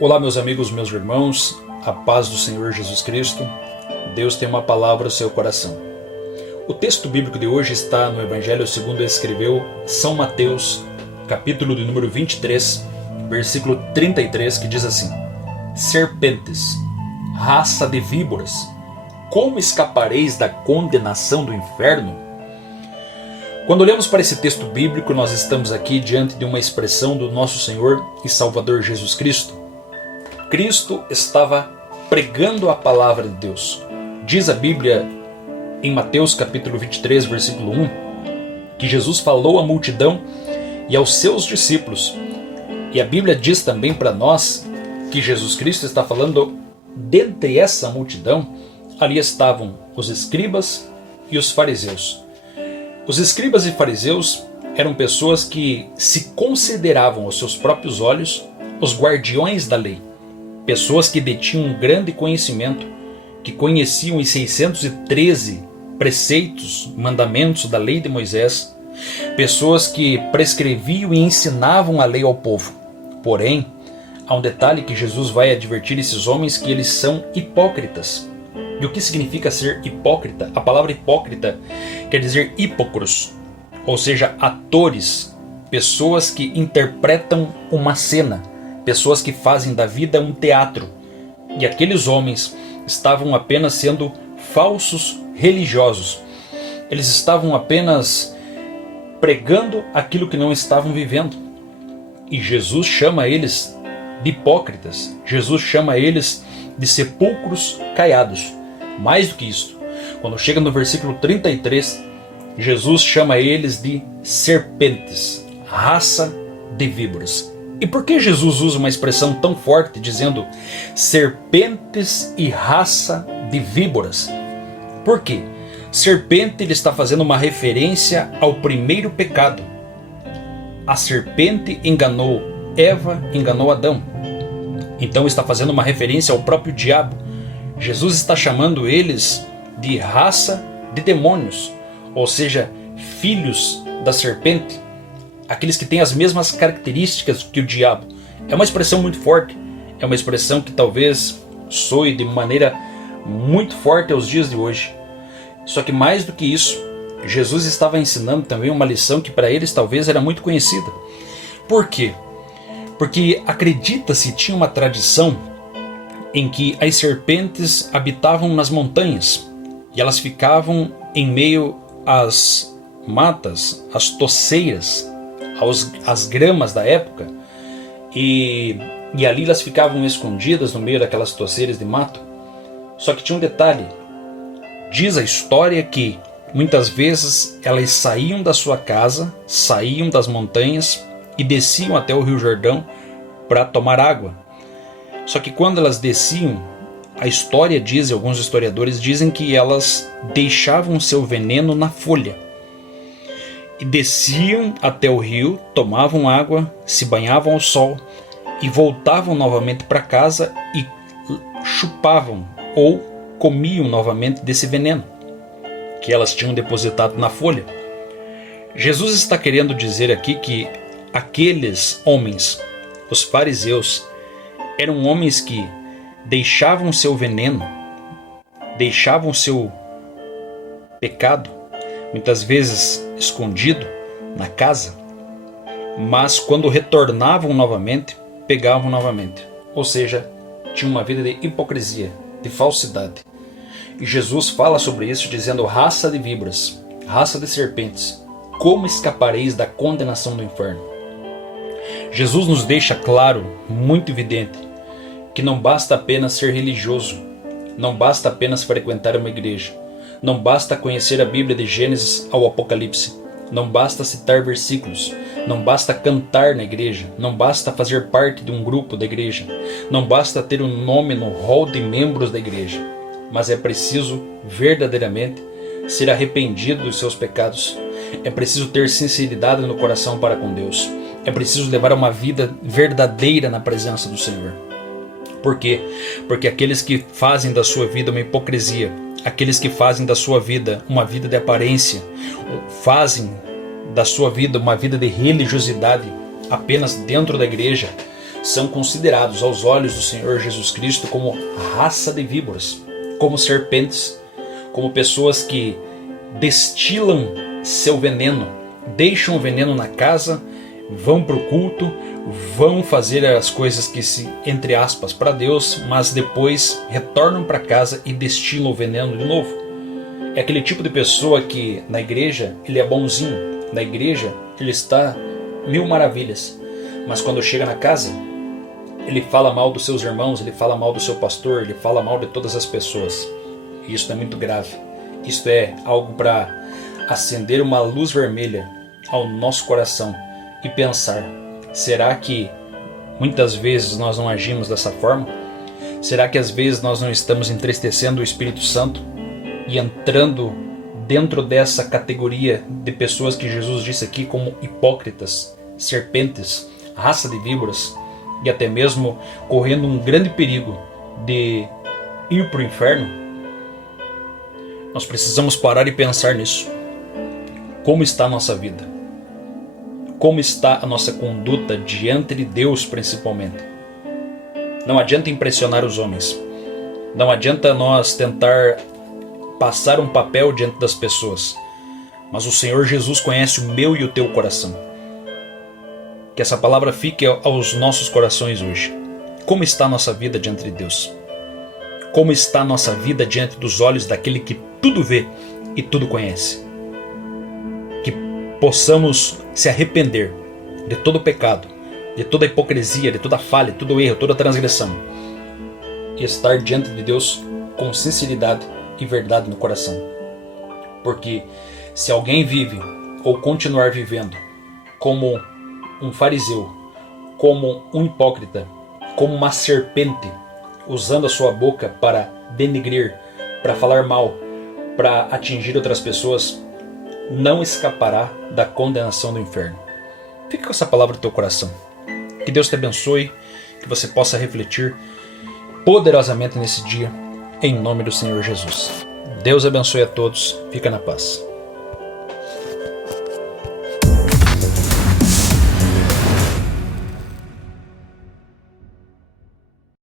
Olá, meus amigos, meus irmãos, a paz do Senhor Jesus Cristo. Deus tem uma palavra no seu coração. O texto bíblico de hoje está no Evangelho segundo escreveu São Mateus, capítulo de número 23, versículo 33, que diz assim: Serpentes, raça de víboras, como escapareis da condenação do inferno? Quando olhamos para esse texto bíblico, nós estamos aqui diante de uma expressão do nosso Senhor e Salvador Jesus Cristo. Cristo estava pregando a palavra de Deus. Diz a Bíblia em Mateus capítulo 23, versículo 1, que Jesus falou à multidão e aos seus discípulos. E a Bíblia diz também para nós que Jesus Cristo está falando dentre essa multidão. Ali estavam os escribas e os fariseus. Os escribas e fariseus eram pessoas que se consideravam aos seus próprios olhos os guardiões da lei. Pessoas que detinham um grande conhecimento, que conheciam os 613 preceitos, mandamentos da lei de Moisés. Pessoas que prescreviam e ensinavam a lei ao povo. Porém, há um detalhe que Jesus vai advertir esses homens, que eles são hipócritas. E o que significa ser hipócrita? A palavra hipócrita quer dizer hipócros, ou seja, atores, pessoas que interpretam uma cena, pessoas que fazem da vida um teatro. E aqueles homens estavam apenas sendo falsos religiosos. Eles estavam apenas pregando aquilo que não estavam vivendo. E Jesus chama eles de hipócritas. Jesus chama eles de sepulcros caiados. Mais do que isso, quando chega no versículo 33, Jesus chama eles de serpentes, raça de víboras. E por que Jesus usa uma expressão tão forte, dizendo serpentes e raça de víboras? Por quê? Serpente, ele está fazendo uma referência ao primeiro pecado. A serpente enganou Eva, enganou Adão. Então está fazendo uma referência ao próprio diabo. Jesus está chamando eles de raça de demônios, ou seja, filhos da serpente, aqueles que têm as mesmas características que o diabo. É uma expressão muito forte, é uma expressão que talvez soe de maneira muito forte aos dias de hoje. Só que mais do que isso, Jesus estava ensinando também uma lição que para eles talvez era muito conhecida. Por quê? Porque acredita-se, tinha uma tradição em que as serpentes habitavam nas montanhas e elas ficavam em meio às matas, às toceiras, às gramas da época, e ali elas ficavam escondidas no meio daquelas toceiras de mato. Só que tinha um detalhe. Diz a história que muitas vezes elas saíam da sua casa, saíam das montanhas e desciam até o Rio Jordão para tomar água. Só que quando elas desciam, a história diz, e alguns historiadores dizem, que elas deixavam seu veneno na folha. E desciam até o rio, tomavam água, se banhavam ao sol e voltavam novamente para casa e chupavam ou comiam novamente desse veneno que elas tinham depositado na folha. Jesus está querendo dizer aqui que aqueles homens, os fariseus, eram homens que deixavam seu veneno, deixavam seu pecado, muitas vezes escondido na casa, mas quando retornavam novamente, pegavam novamente. Ou seja, tinham uma vida de hipocrisia, de falsidade. E Jesus fala sobre isso dizendo: raça de víboras, raça de serpentes, como escapareis da condenação do inferno? Jesus nos deixa claro, muito evidente, que não basta apenas ser religioso, não basta apenas frequentar uma igreja, não basta conhecer a Bíblia de Gênesis ao Apocalipse, não basta citar versículos, não basta cantar na igreja, não basta fazer parte de um grupo da igreja, não basta ter um nome no rol de membros da igreja, mas é preciso verdadeiramente ser arrependido dos seus pecados, é preciso ter sinceridade no coração para com Deus, é preciso levar uma vida verdadeira na presença do Senhor. Por quê? Porque aqueles que fazem da sua vida uma hipocrisia, aqueles que fazem da sua vida uma vida de aparência, fazem da sua vida uma vida de religiosidade apenas dentro da igreja, são considerados aos olhos do Senhor Jesus Cristo como raça de víboras, como serpentes, como pessoas que destilam seu veneno, deixam o veneno na casa, vão para o culto, vão fazer as coisas que se, entre aspas, para Deus, mas depois retornam para casa e destilam o veneno de novo. É aquele tipo de pessoa que na igreja ele é bonzinho, na igreja ele está mil maravilhas, mas quando chega na casa ele fala mal dos seus irmãos, ele fala mal do seu pastor, ele fala mal de todas as pessoas. E isso é muito grave. Isso é algo para acender uma luz vermelha ao nosso coração e pensar: será que muitas vezes nós não agimos dessa forma? Será que às vezes nós não estamos entristecendo o Espírito Santo e entrando dentro dessa categoria de pessoas que Jesus disse aqui como hipócritas, serpentes, raça de víboras, e até mesmo correndo um grande perigo de ir para o inferno? Nós precisamos parar e pensar nisso. Como está a nossa vida? Como está a nossa conduta diante de Deus, principalmente? Não adianta impressionar os homens. Não adianta nós tentar passar um papel diante das pessoas. Mas o Senhor Jesus conhece o meu e o teu coração. Que essa palavra fique aos nossos corações hoje. Como está a nossa vida diante de Deus? Como está a nossa vida diante dos olhos daquele que tudo vê e tudo conhece? Que possamos se arrepender de todo o pecado, de toda a hipocrisia, de toda a falha, de todo o erro, toda a transgressão, e estar diante de Deus com sinceridade e verdade no coração. Porque se alguém vive ou continuar vivendo como um fariseu, como um hipócrita, como uma serpente, usando a sua boca para denegrir, para falar mal, para atingir outras pessoas, não escapará da condenação do inferno. Fica com essa palavra no teu coração. Que Deus te abençoe, que você possa refletir poderosamente nesse dia, em nome do Senhor Jesus. Deus abençoe a todos, fica na paz.